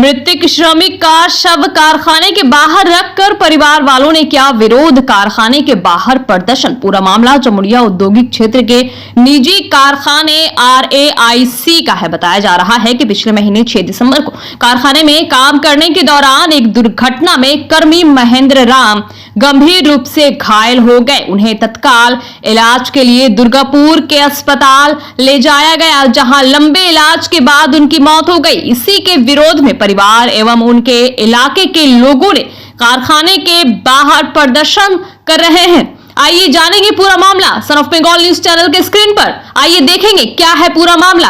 मृतक श्रमिक का शव कारखाने के बाहर रखकर परिवार वालों ने किया विरोध। कारखाने के बाहर प्रदर्शन। पूरा मामला जमुड़िया औद्योगिक क्षेत्र के निजी कारखाने RAIC का है। बताया जा रहा है कि पिछले महीने 6 दिसंबर को कारखाने में काम करने के दौरान एक दुर्घटना में कर्मी महेंद्र राम गंभीर रूप से घायल हो गए। उन्हें तत्काल इलाज के लिए दुर्गापुर के अस्पताल ले जाया गया, जहां लंबे इलाज के बाद उनकी मौत हो गई। इसी के विरोध में परिवार एवं उनके इलाके के लोगों ने कारखाने के बाहर प्रदर्शन कर रहे हैं। आइए जानेंगे पूरा मामला। Son of Bengal news channel के स्क्रीन पर आइए देखेंगे क्या है पूरा मामला।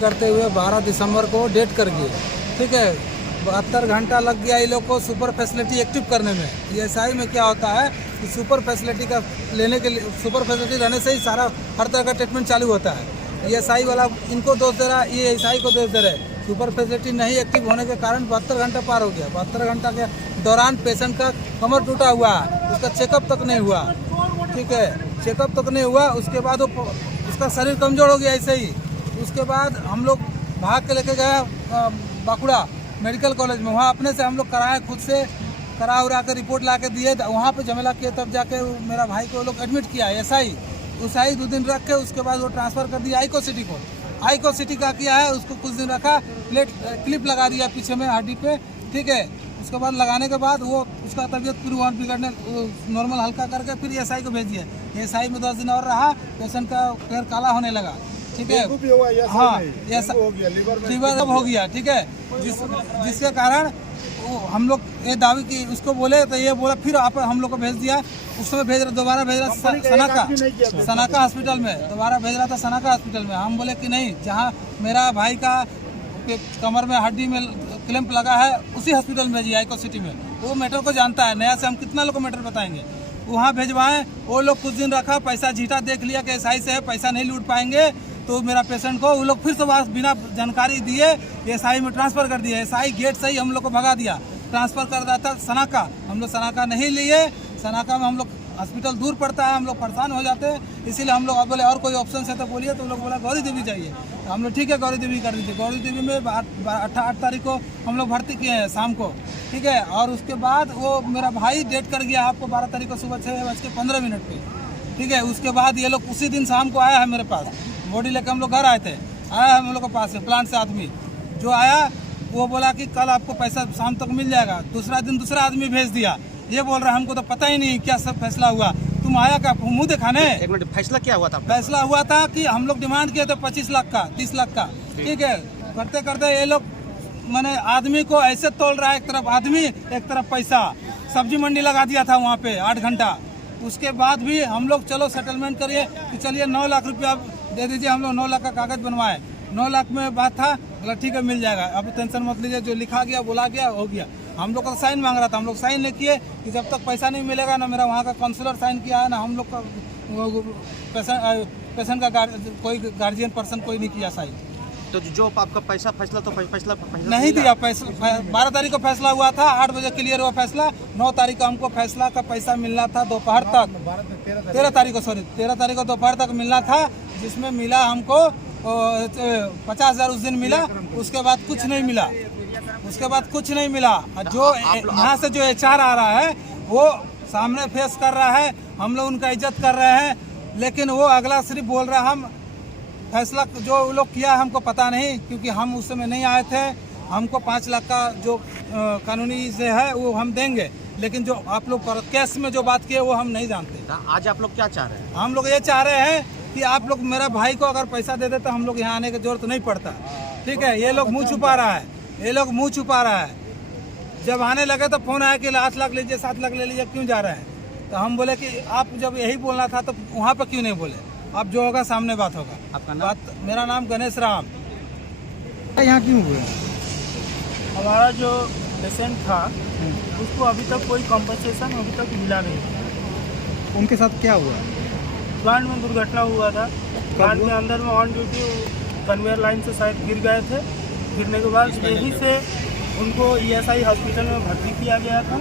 करते हुए 12 दिसंबर को डेट कर गए, ठीक है। 72 घंटा लग गया ये लोग को सुपर फैसिलिटी एक्टिव करने में। ESI में क्या होता है कि सुपर फैसिलिटी का लेने के लिए, सुपर फैसिलिटी रहने से ही सारा हर तरह का ट्रीटमेंट चालू होता है। ESI वाला इनको दोष दे रहा है, ESI को दोष दे रहे हैं। सुपर फैसिलिटी नहीं एक्टिव होने के कारण 72 घंटा पार हो गया। 72 घंटा के दौरान पेशेंट का कमर टूटा हुआ है, उसका चेकअप तक नहीं हुआ, ठीक है। चेकअप तक नहीं हुआ, उसके बाद वो उसका शरीर कमज़ोर हो गया ऐसे ही। उसके बाद हम लोग भाग के लेके गए बाकुड़ा मेडिकल कॉलेज में। वहाँ अपने से हम लोग कराए, खुद से करा उरा कर रिपोर्ट ला के दिए। वहाँ पे झमेला किए, तब जाके मेरा भाई को लोग एडमिट किया SI। SI 2 दिन रख के उसके बाद वो ट्रांसफ़र कर दिया आइको सिटी को। आइको सिटी का किया है, उसको कुछ दिन रखा, प्लेट क्लिप लगा दिया पीछे में हड्डी पे, ठीक है। उसके बाद लगाने के बाद वो उसका तबीयत फिर वहाँ बिगड़ने नॉर्मल हल्का करके फिर SI को भेज दिया। SI में 10 दिन और रहा, पेशेंट का पैर काला होने लगा, ठीक है। हाँ, लीवर हो गया, ठीक है। जिसके कारण हम लोग ये दावी की उसको बोले तो ये बोला, फिर आप हम लोग को भेज दिया। उस समय दोबारा भेज रहा सनाका हॉस्पिटल में, दोबारा भेज रहा था सनाका हॉस्पिटल में। हम बोले कि नहीं, जहाँ मेरा भाई का कमर में हड्डी में क्लैंप लगा है उसी हॉस्पिटल में भेजिए, आइको सिटी में। वो मैटर को जानता है, नया से हम कितना लोग को मैटर बताएंगे। वहाँ भेजवाएं। वो लोग कुछ दिन रखा, पैसा झीटा देख लिया कि SI से है, पैसा नहीं लूट पाएंगे, तो मेरा पेशेंट को वो लोग फिर से बिना जानकारी दिए SI में ट्रांसफ़र कर दिया। SI गेट से ही हम लोग को भगा दिया, ट्रांसफ़र कर रहा था सनाका। हम लोग सनाका नहीं लिए, सनाका में हम लोग हॉस्पिटल दूर पड़ता है, हम लोग परेशान हो जाते हैं। इसीलिए हम लोग अब बोले और कोई ऑप्शन है तो बोलिए, तो लोग बोला गौरी देवी चाहिए। तो हम लोग ठीक है गौरी देवी कर दीजिए। गौरी देवी में 8 तारीख को हम लोग भर्ती किए हैं शाम को, ठीक है। और उसके बाद वो मेरा भाई डेट कर गया आपको 12 तारीख को सुबह 6:15 पे, ठीक है। उसके बाद ये लोग उसी दिन शाम को आया है मेरे पास, बॉडी लेकर हम लोग घर आए थे। आया है हम लोग के पास से प्लांट से आदमी जो आया, वो बोला कि कल आपको पैसा शाम तक मिल जाएगा। दूसरा दिन दूसरा आदमी भेज दिया। ये बोल रहा है हमको तो पता ही नहीं क्या सब फैसला हुआ, तुम आया क्या मुंह दिखाने। एक मिनट, फैसला क्या हुआ था? फैसला हुआ था कि हम लोग डिमांड किए थे 25 लाख का, 30 लाख का, ठीक है। करते करते ये लोग मैंने आदमी को ऐसे तोल रहा है, एक तरफ आदमी एक तरफ पैसा। सब्जी मंडी लगा दिया था वहाँ पे 8 घंटा। उसके बाद भी हम लोग चलो सेटलमेंट करिए कि चलिए 9 लाख रुपया दे दीजिए। हम लोग 9 लाख का कागज बनवाए। 9 लाख में बात था, बोला ठीक है मिल जाएगा, अभी टेंशन मत लीजिए, जो लिखा गया बोला गया हो गया। हम लोग का साइन मांग रहा था, हम लोग साइन नहीं किए कि जब तक पैसा नहीं मिलेगा ना। मेरा वहाँ का काउंसलर साइन किया है ना, हम लोग का पेशेंट का कोई गार्जियन पर्सन कोई नहीं किया साइन। तो जो आपका पैसा फैसला तो फैसला नहीं दिया। पैसा 12 तारीख को फैसला हुआ था, 8 बजे क्लियर हुआ फैसला। 9 तारीख को हमको फैसला का पैसा मिलना था दोपहर तक। 13 तारीख को दोपहर तक मिलना था, जिसमें मिला हमको 50,000 उस दिन मिला। उसके बाद कुछ नहीं मिला, जो यहाँ से जो HR आ रहा है वो सामने फेस कर रहा है, हम लोग उनका इज्जत कर रहे हैं, लेकिन वो अगला सिर्फ बोल रहा है हम फैसला जो वो लोग किया हमको पता नहीं, क्योंकि हम उस समय नहीं आए थे। हमको 5 लाख का जो कानूनी से है वो हम देंगे, लेकिन जो आप लोग केस में जो बात किए वो हम नहीं जानते। आज आप लोग क्या चाह रहे हैं? हम लोग ये चाह रहे हैं कि आप लोग मेरा भाई को अगर पैसा दे दे तो हम लोग यहाँ आने की जरूरत नहीं पड़ता, ठीक है। ये लोग मुँह छुपा रहा है, जब आने लगे तो फोन आया कि 8 लाख लीजिए, 7 लाख ले लीजिए, क्यों जा रहे हैं। तो हम बोले कि आप जब यही बोलना था तो वहाँ पर क्यों नहीं बोले, अब जो होगा सामने बात होगा। आपका नाम? मेरा नाम गणेश राम। यहाँ क्यों हुए? हमारा जो पेशेंट था उसको अभी तक कोई कॉम्पनसेशन अभी तक मिला नहीं। उनके साथ क्या हुआ? प्लांट में दुर्घटना हुआ था। प्लांट में अंदर में ऑन ड्यूटी कन्वेयर लाइन से शायद गिर गए थे। गिरने के बाद यहीं से उनको ESI हॉस्पिटल में भर्ती किया गया था।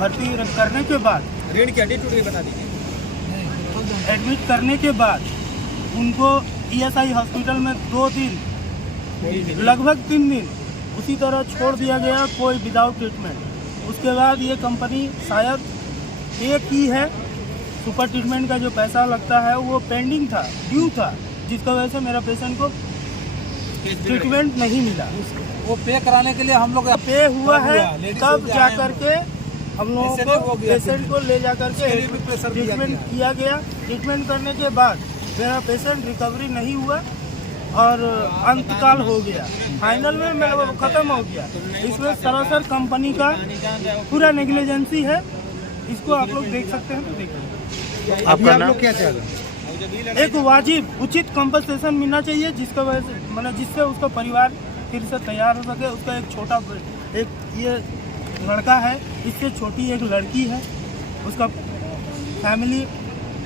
भर्ती करने के बाद रीढ़ की हड्डी टूट गई, बता दीजिए। एडमिट करने के बाद उनको ESI हॉस्पिटल में 2 दिन लगभग 3 दिन उसी तरह छोड़ दिया गया, कोई विदाउट ट्रीटमेंट। उसके बाद ये कंपनी शायद एक ही है, सुपर ट्रीटमेंट का जो पैसा लगता है वो पेंडिंग था, ड्यू था, जिसका वजह से मेरा पेशेंट को ट्रीटमेंट नहीं मिला। वो पे कराने के लिए हम लोग पे हुआ है, तब जा करके हम लोगों को पेशेंट को ले जा करके ट्रीटमेंट किया गया। ट्रीटमेंट करने के बाद मेरा पेशेंट रिकवरी नहीं हुआ और अंतकाल हो गया। फाइनल में मेरा ख़त्म हो गया। इसमें सरासर कंपनी का पूरा नेग्लिजेंसी है। इसको आप लोग देख सकते हैं, तो देखिए। आपका नाम क्या चाहिए? एक वाजिब उचित कंपनसेशन मिलना चाहिए, जिसका वजह से मतलब जिससे उसका परिवार फिर से तैयार हो सके। उसका एक छोटा एक ये लड़का है, इससे छोटी एक लड़की है, उसका फैमिली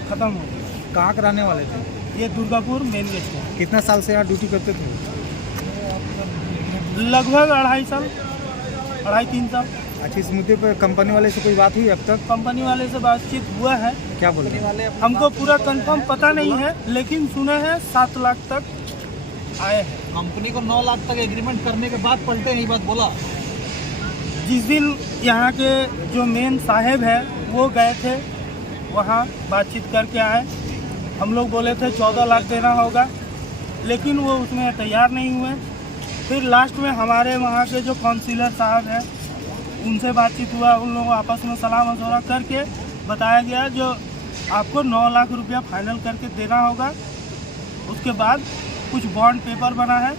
ख़त्म हो गया। कहाँ के रहने वाले थे? ये दुर्गापुर मेन गेट है। कितना साल से यहाँ ड्यूटी करते थे? लगभग 2.5 साल, 2.5-3 साल। अच्छा, इस मुद्दे पर कंपनी वाले से कोई बात हुई अब तक? कंपनी वाले से बातचीत हुआ है। क्या बोल रहे हैं? हमको पूरा कंफर्म पता नहीं है, लेकिन सुने हैं 7 लाख तक आए हैं। कंपनी को 9 लाख तक एग्रीमेंट करने के बाद पलटे नहीं बात बोला। जिस दिन यहाँ के जो मेन साहेब है वो गए थे, वहाँ बातचीत करके आए। हम लोग बोले थे 14 लाख देना होगा, लेकिन वो उसमें तैयार नहीं हुए। फिर लास्ट में हमारे वहाँ के जो काउंसिलर साहब हैं उनसे बातचीत हुआ। उन लोगों आपस में सलाह मशवरा करके बताया गया जो आपको 9 लाख रुपया फाइनल करके देना होगा। उसके बाद कुछ बॉन्ड पेपर बना है।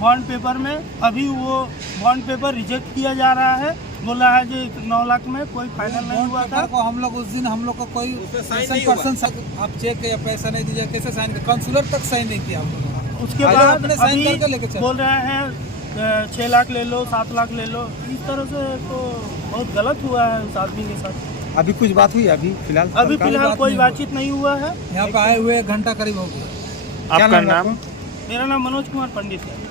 बॉन्ड पेपर में अभी वो बॉन्ड पेपर रिजेक्ट किया जा रहा है। बोला है जो 9 लाख में कोई फाइनल नहीं हुआ था। को हम लोग उस दिन हम लोग को कोई पर्सन आप चेक या पैसा नहीं दीजिए, कैसे साइन कर? काउंसलर तक साइन नहीं किया हम लोग। उसके बाद साइन करके अभी लेके चले। बोल रहे हैं 6 लाख ले लो, 7 लाख ले लो। इस तरह से तो बहुत गलत हुआ है उस आदमी के साथ। अभी कुछ बात हुई? अभी फिलहाल कोई बातचीत नहीं हुआ है। यहाँ पे आए हुए 1 घंटा करीब हो गया। आपका नाम? मेरा नाम मनोज कुमार पंडित है।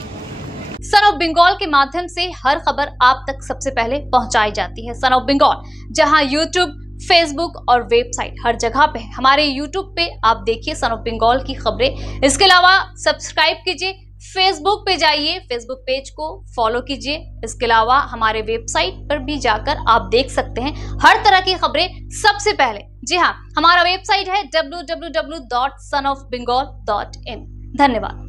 सन ऑफ बंगाल के माध्यम से हर खबर आप तक सबसे पहले पहुंचाई जाती है। सन ऑफ बंगाल जहां यूट्यूब, फेसबुक और वेबसाइट हर जगह पे है। हमारे यूट्यूब पे आप देखिए सन ऑफ बंगाल की खबरें। इसके अलावा सब्सक्राइब कीजिए, फेसबुक पे जाइए, फेसबुक पेज को फॉलो कीजिए। इसके अलावा हमारे वेबसाइट पर भी जाकर आप देख सकते हैं हर तरह की खबरें सबसे पहले। जी हाँ, हमारा वेबसाइट है www.sonofbengal.in। धन्यवाद।